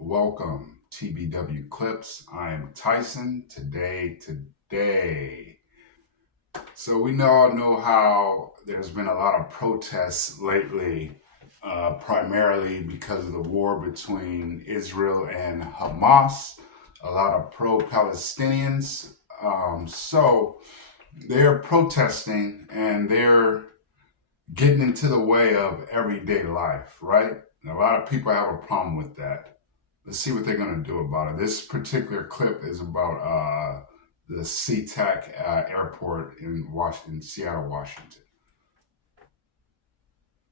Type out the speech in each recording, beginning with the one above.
Welcome, TBW Clips. I am Tyson. Today. So we all know how there's been a lot of protests lately, primarily because of the war between Israel and Hamas. A lot of pro-Palestinians. So they're protesting and they're getting into the way of everyday life, right? And a lot of people have a problem with that. Let's see what they're going to do about it. This particular clip is about the SeaTac airport in Seattle, Washington.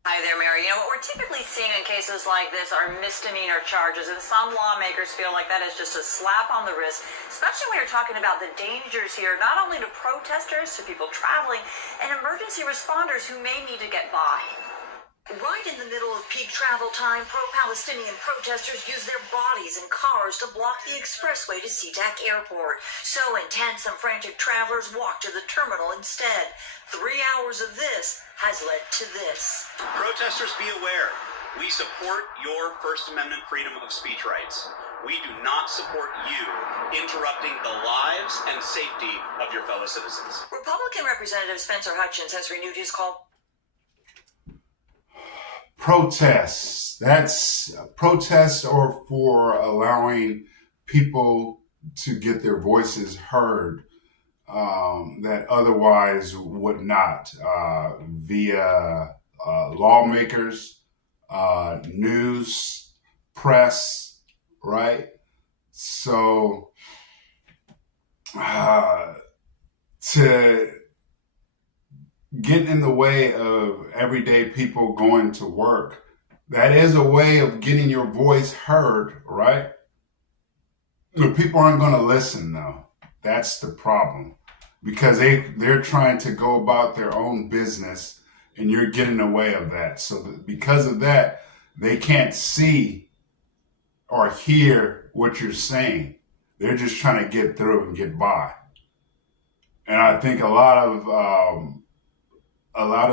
Hi there, Mary. What we're typically seeing in cases like this are misdemeanor charges, and some lawmakers feel like that is just a slap on the wrist, especially when you're talking about the dangers here, not only to protesters, to people traveling, and emergency responders who may need to get by. Right in the middle of peak travel time, pro-Palestinian protesters use their bodies and cars to block the expressway to SeaTac Airport. So intense, some frantic travelers walk to the terminal instead. 3 hours of this has led to this. Protesters, be aware. We support your First Amendment freedom of speech rights. We do not support you interrupting the lives and safety of your fellow citizens. Republican Representative Spencer Hutchins has renewed his call. Protests. That's protests or for allowing people to get their voices heard that otherwise would not via lawmakers, news, press, right? So to get in the way of everyday people going to work, that is a way of getting your voice heard, right? The people aren't going to listen, though. That's the problem, because they're trying to go about their own business, and you're getting in the way of that. So because of that, they can't see or hear what you're saying. They're just trying to get through and get by. And I think a lot of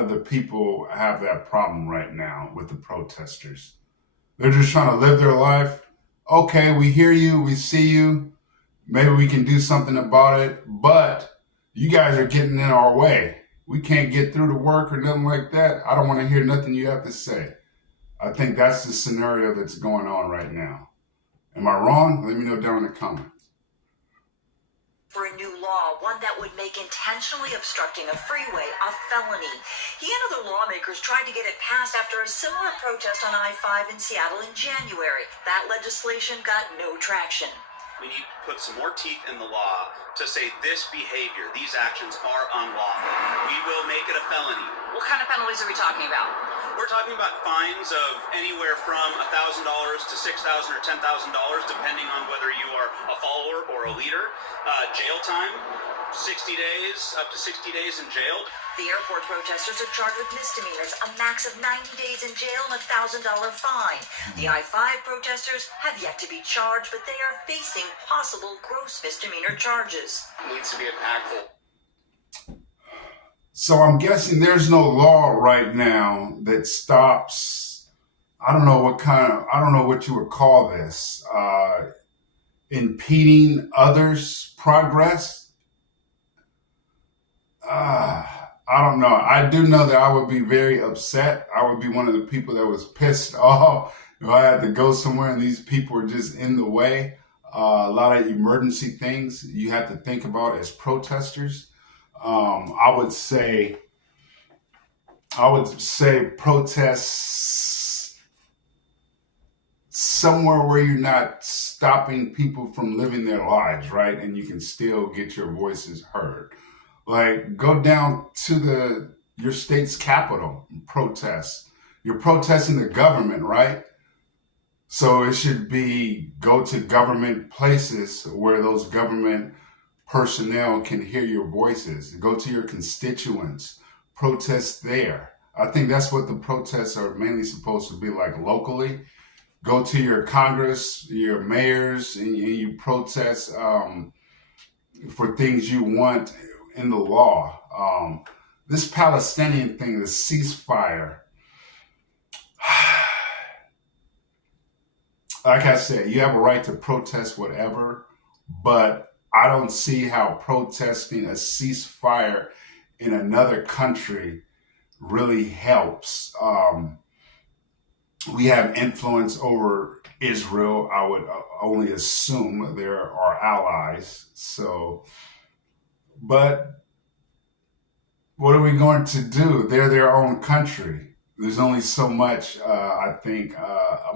the people have that problem right now with the protesters. They're just trying to live their life. Okay, we hear you, we see you. Maybe we can do something about it, but you guys are getting in our way. We can't get through to work or nothing like that. I don't want to hear nothing you have to say. I think that's the scenario that's going on right now. Am I wrong? Let me know down in the comments. For a new law, one that would make intentionally obstructing a freeway a felony. He and other lawmakers tried to get it passed after a similar protest on I-5 in Seattle in January. That legislation got no traction. We need to put some more teeth in the law to say this behavior, these actions are unlawful. We will make it a felony. What kind of penalties are we talking about? We're talking about fines of anywhere from $1,000 to $6,000 or $10,000, depending on whether you are a follower or a leader. Jail time, 60 days, up to 60 days in jail. The airport protesters are charged with misdemeanors, a max of 90 days in jail and a $1,000 fine. The I-5 protesters have yet to be charged, but they are facing possible gross misdemeanor charges. It needs to be impactful. So I'm guessing there's no law right now that stops, I don't know what you would call this, impeding others' progress. I don't know. I do know that I would be very upset. I would be one of the people that was pissed off if I had to go somewhere and these people are just in the way. A lot of emergency things you have to think about as protesters. I would say protests somewhere where you're not stopping people from living their lives, right? And you can still get your voices heard. Like, go down to your state's capital and protest. You're protesting the government, right? So it should be go to government places where those government personnel can hear your voices. Go to your constituents, protest there. I think that's what the protests are mainly supposed to be like locally. Go to your Congress, your mayors, and you protest for things you want in the law. this Palestinian thing, the ceasefire, like I said, you have a right to protest whatever, but I don't see how protesting a ceasefire in another country really helps. We have influence over Israel. I would only assume they're our allies. So, but what are we going to do? They're their own country. There's only so much I think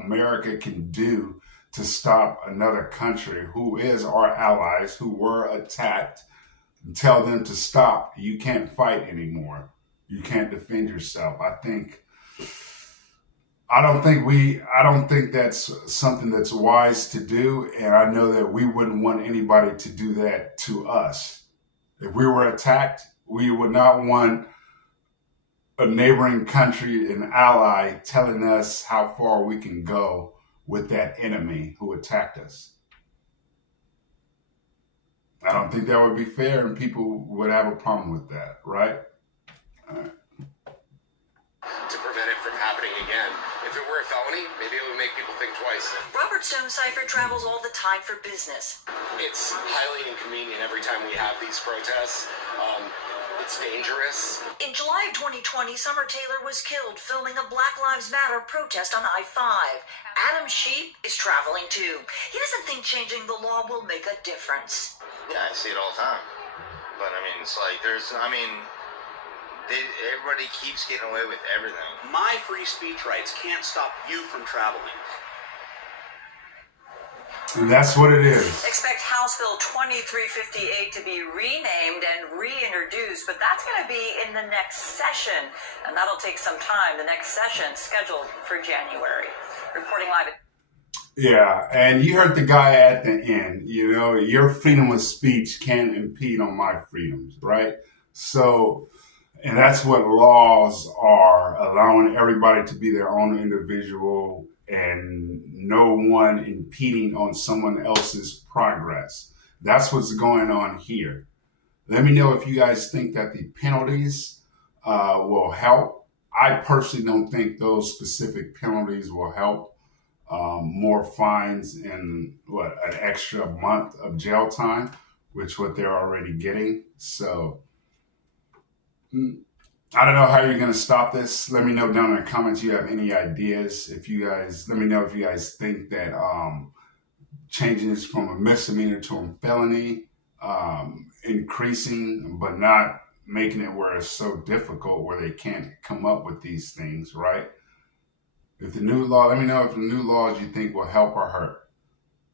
America can do to stop another country who is our allies, who were attacked, and tell them to stop. You can't fight anymore. You can't defend yourself. I don't think that's something that's wise to do. And I know that we wouldn't want anybody to do that to us. If we were attacked, we would not want a neighboring country, an ally, telling us how far we can go with that enemy who attacked us. I don't think that would be fair, and people would have a problem with that, right? All right. To prevent it from happening again. If it were a felony, maybe it would make people think twice. Robert Stonecipher travels all the time for business. It's highly inconvenient every time we have these protests. It's dangerous. In July of 2020, Summer Taylor was killed filming a Black Lives Matter protest on I-5. Adam Sheep is traveling too. He doesn't think changing the law will make a difference. Yeah, I see it all the time. But I mean, it's like everybody keeps getting away with everything. My free speech rights can't stop you from traveling. And that's what it is. Expect House Bill 2358 to be renamed and reintroduced, but that's going to be in the next session, and that'll take some time. The next session scheduled for January. Reporting live. Yeah, and you heard the guy at the end. You know, your freedom of speech can't impede on my freedoms, right? So, and that's what laws are, allowing everybody to be their own individual and no one impeding on someone else's progress. That's what's going on here. Let me know if you guys think that the penalties will help. I personally don't think those specific penalties will help. More fines and an extra month of jail time, which what they're already getting. So I don't know how you're going to stop this. Let me know down in the comments if you have any ideas. Let me know if you guys think that changing this from a misdemeanor to a felony, increasing, but not making it where it's so difficult where they can't come up with these things, right? If the new law, let me know if the new laws you think will help or hurt.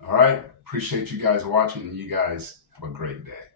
All right. Appreciate you guys watching, and you guys have a great day.